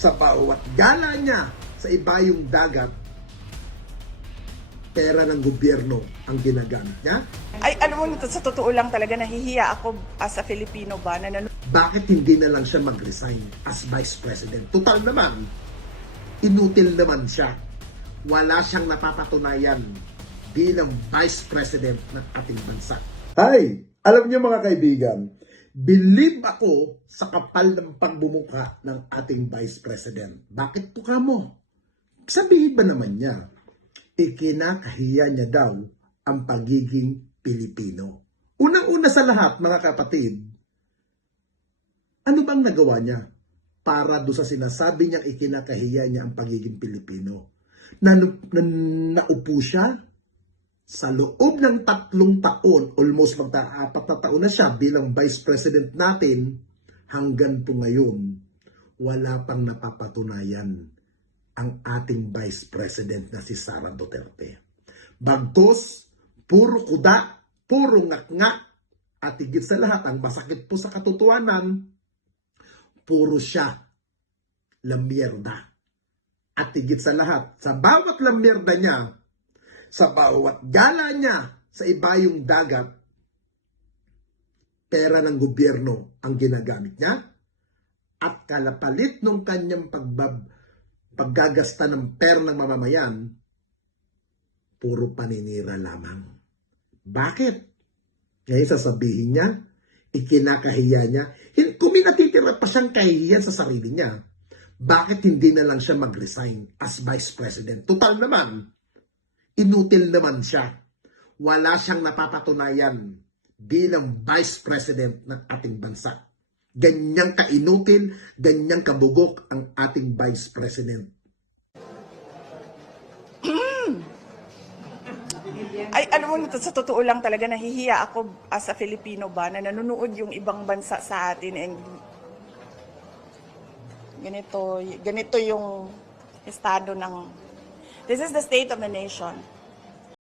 Sa bawat gala niya sa ibayong dagat, pera ng gobyerno ang ginagamit niya. Ay, alam mo, sa totoo lang talaga, nahihiya ako as a Filipino ba na Bakit hindi na lang siya mag-resign as Vice President? Total naman, inutil naman siya. Wala siyang napapatunayan bilang Vice President ng ating bansa. Hi! Alam niyo mga kaibigan, believe ako sa kapal ng pagbumukha ng ating Vice President. Bakit po ka mo? Sabihin ba naman niya, ikinakahiya niya daw ang pagiging Pilipino. Unang-una sa lahat, mga kapatid, ano bang nagawa niya para doon sa sinasabi niyang ikinakahiya niya ang pagiging Pilipino? Naupo siya sa loob ng 3 taon, almost magta-4 na taon na siya bilang Vice President natin, hanggang po ngayon, wala pang napapatunayan ang ating Vice President na si Sara Duterte. Bagkus, puro kuda, puro ngak-ngak, at higit sa lahat, ang masakit po sa katotohanan, puro siya lamierda. At higit sa lahat, sa bawat lamierda niya, sa bawat gala niya sa ibayong dagat, pera ng gobyerno ang ginagamit niya, at kalapalit ng kanyang paggagasta ng pera ng mamamayan, puro paninira lamang. Bakit? Ngayon sasabihin niya, ikinakahiya niya, kung may natitira pa siyang kahihiyan sa sarili niya, bakit hindi na lang siya mag-resign as Vice President? Total naman, inutil naman siya. Wala siyang napapatunayan bilang Vice President ng ating bansa. Ganyang kainutil, ganyang kabugok ang ating Vice President. ay, alam mo, sa totoo lang talaga, nahihiya ako as a Filipino ba na nanonood yung ibang bansa sa atin and ganito yung estado ng, this is the state of the nation.